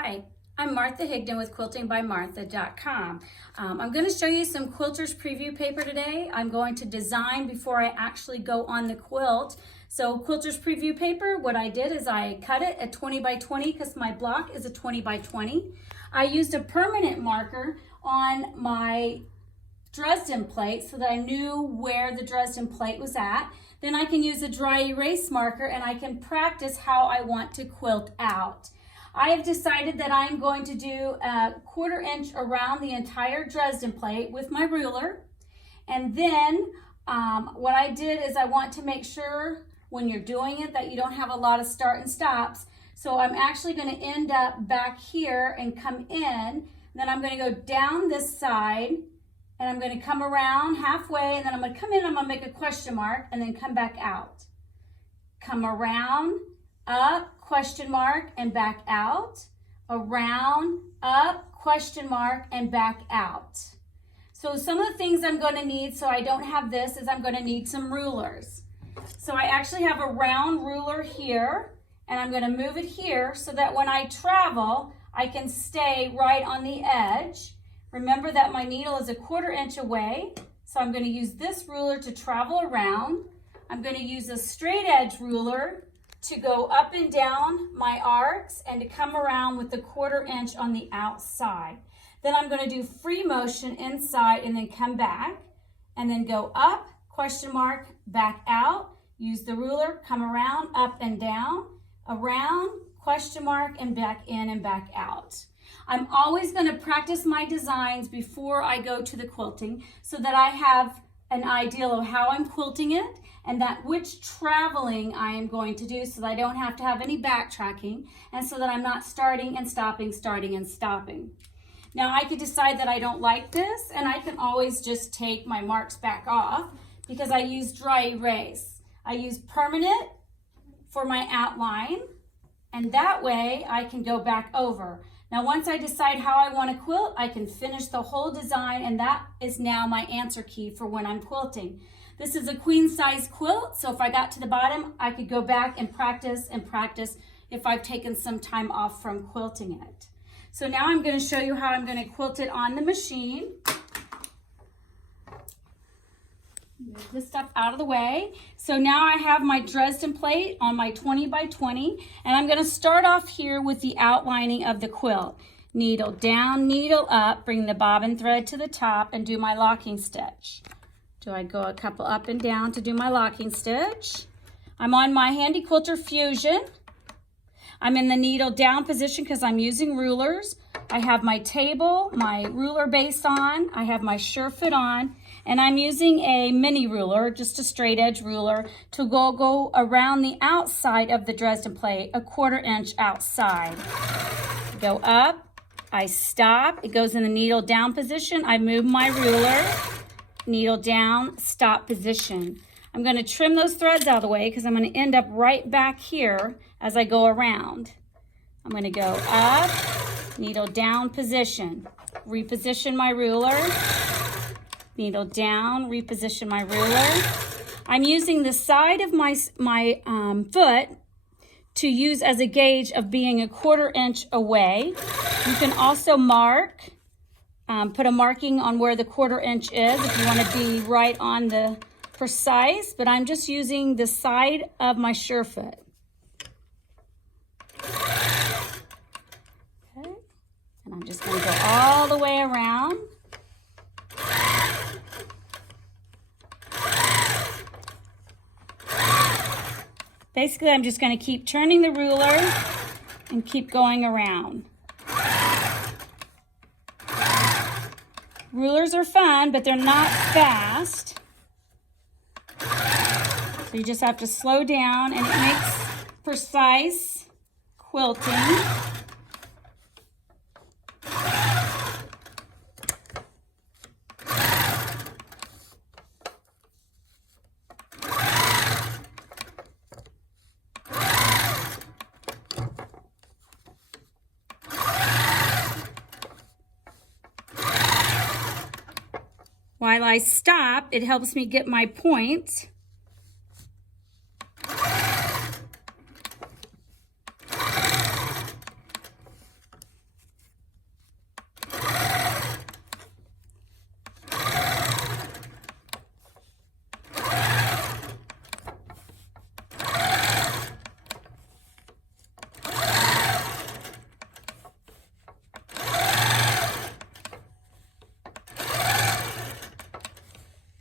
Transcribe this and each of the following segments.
Hi, I'm Martha Higdon with quiltingbymartha.com. I'm going to show you some quilter's preview paper today. I'm going to design before I actually go on the quilt. So quilter's preview paper, what I did is I cut it at 20 by 20 because my block is a 20 by 20. I used a permanent marker on my Dresden plate so that I knew where the Dresden plate was at. Then I can use a dry erase marker and I can practice how I want to quilt out. I have decided that I'm going to do a 1/4 inch around the entire Dresden plate with my ruler. And then what I did is I want to make sure when you're doing it that you don't have a lot of start and stops. So I'm actually going to end up back here and come in. Then I'm going to go down this side and I'm going to come around halfway and then I'm going to come in and I'm going to make a question mark and then come back out. Come around, up, question mark, and back out. Around, up, question mark, and back out. So some of the things I'm going to need, so I don't have this, is I'm going to need some rulers. So I actually have a round ruler here, and I'm going to move it here so that when I travel, I can stay right on the edge. Remember that my needle is a 1/4 inch away, so I'm going to use this ruler to travel around. I'm going to use a straight edge ruler to go up and down my arcs and to come around with the 1/4 inch on the outside. Then I'm going to do free motion inside and then come back and then go up, question mark, back out. Use the ruler, come around, up and down, around, question mark, and back in and back out. I'm always going to practice my designs before I go to the quilting so that I have an idea of how I'm quilting it and that which traveling I am going to do so that I don't have to have any backtracking and so that I'm not starting and stopping, starting and stopping. Now I could decide that I don't like this and I can always just take my marks back off because I use dry erase. I use permanent for my outline and that way I can go back over. Now once I decide how I want to quilt, I can finish the whole design and that is now my answer key for when I'm quilting. This is a queen size quilt, so if I got to the bottom, I could go back and practice if I've taken some time off from quilting it. So now I'm going to show you how I'm going to quilt it on the machine. Move this stuff out of the way. So now I have my Dresden plate on my 20 by 20 and I'm going to start off here with the outlining of the quilt. Needle down, needle up, bring the bobbin thread to the top and do my locking stitch. So I go a couple up and down to do my locking stitch. I'm on my Handy Quilter Fusion. I'm in the needle down position because I'm using rulers. I have my table, my ruler base on, I have my Surefoot on, and I'm using a mini ruler, just a straight edge ruler, to go around the outside of the Dresden plate, a 1/4 inch outside. Go up, I stop, it goes in the needle down position, I move my ruler, needle down, stop position. I'm going to trim those threads out of the way because I'm going to end up right back here as I go around. I'm going to go up, needle down position, reposition my ruler, needle down, reposition my ruler. I'm using the side of my foot to use as a gauge of being a 1/4 inch away. You can also mark, put a marking on where the 1/4 inch is if you want to be right on the precise, but I'm just using the side of my Surefoot. Okay, and I'm just going to go all the way around. Basically, I'm just going to keep turning the ruler and keep going around. Rulers are fun, but they're not fast. So you just have to slow down and it makes precise quilting. While I stop, it helps me get my point.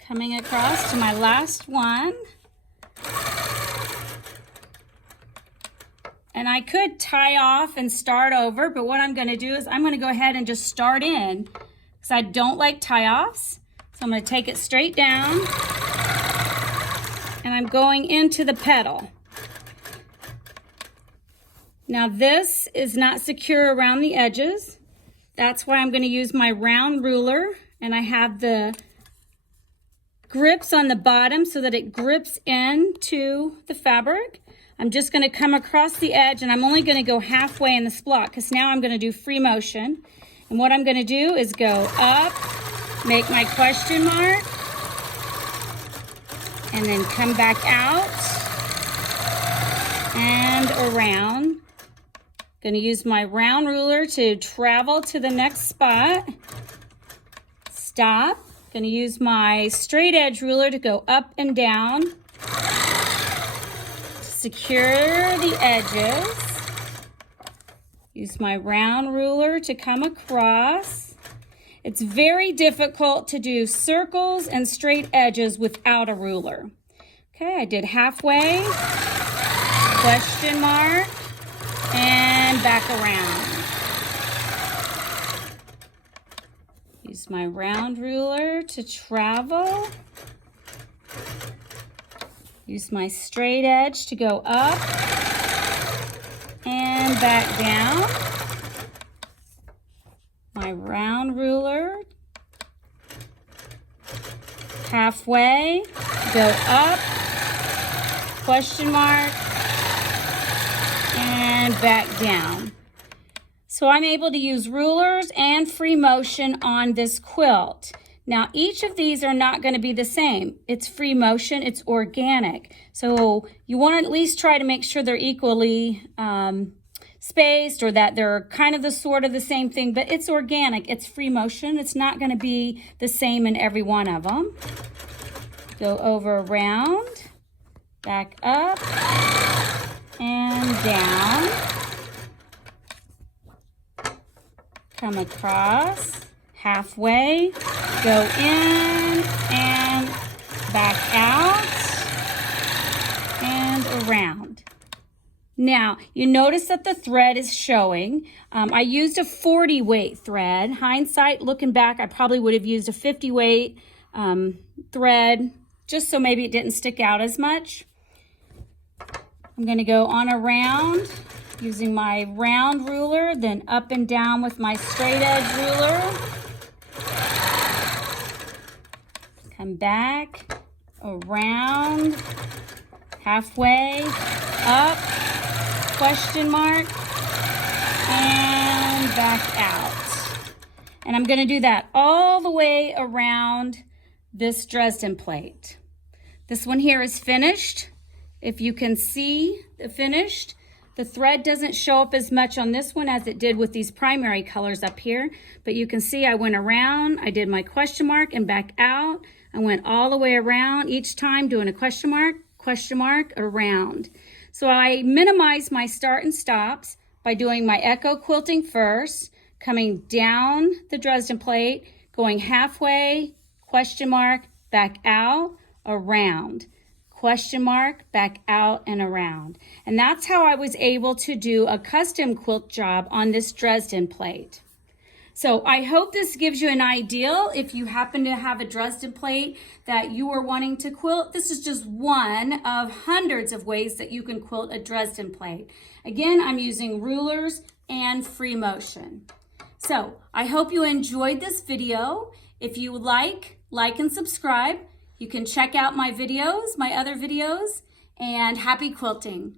Coming across to my last one. And I could tie off and start over, but what I'm going to do is I'm going to go ahead and just start in because I don't like tie-offs. So I'm going to take it straight down and I'm going into the petal. Now this is not secure around the edges. That's why I'm going to use my round ruler, and I have the grips on the bottom so that it grips into the fabric. I'm just going to come across the edge, and I'm only going to go halfway in this block because now I'm going to do free motion. And what I'm going to do is go up, make my question mark, and then come back out and around. Going to use my round ruler to travel to the next spot. Stop. Going to use my straight edge ruler to go up and down. Secure the edges. Use my round ruler to come across. It's very difficult to do circles and straight edges without a ruler. Okay, I did halfway, question mark, and back around. Use my round ruler to travel. Use my straight edge to go up and back down. My round ruler, halfway, go up, question mark, and back down. So I'm able to use rulers and free motion on this quilt. Now, each of these are not going to be the same. It's free motion, it's organic. So you want to at least try to make sure they're equally spaced, or that they're kind of the sort of the same thing, but it's organic, it's free motion. It's not going to be the same in every one of them. Go over around, back up, and down. Come across, halfway, go in and back out and around. Now, you notice that the thread is showing. I used a 40 weight thread. Hindsight, looking back, I probably would have used a 50 weight thread, just so maybe it didn't stick out as much. I'm going to go on around using my round ruler, then up and down with my straight edge ruler. Come back, around, halfway, up, question mark, and back out. And I'm going to do that all the way around this Dresden plate. This one here is finished. If you can see the finished, the thread doesn't show up as much on this one as it did with these primary colors up here, but you can see I went around, I did my question mark and back out. I went all the way around each time doing a question mark, around. So I minimized my start and stops by doing my echo quilting first, coming down the Dresden plate, going halfway, question mark, back out, around. Question mark, back out and around. And that's how I was able to do a custom quilt job on this Dresden plate. So I hope this gives you an idea. If you happen to have a Dresden plate that you are wanting to quilt, this is just one of hundreds of ways that you can quilt a Dresden plate. Again, I'm using rulers and free motion. So I hope you enjoyed this video. If you like and subscribe. You can check out my videos, my other videos, and happy quilting.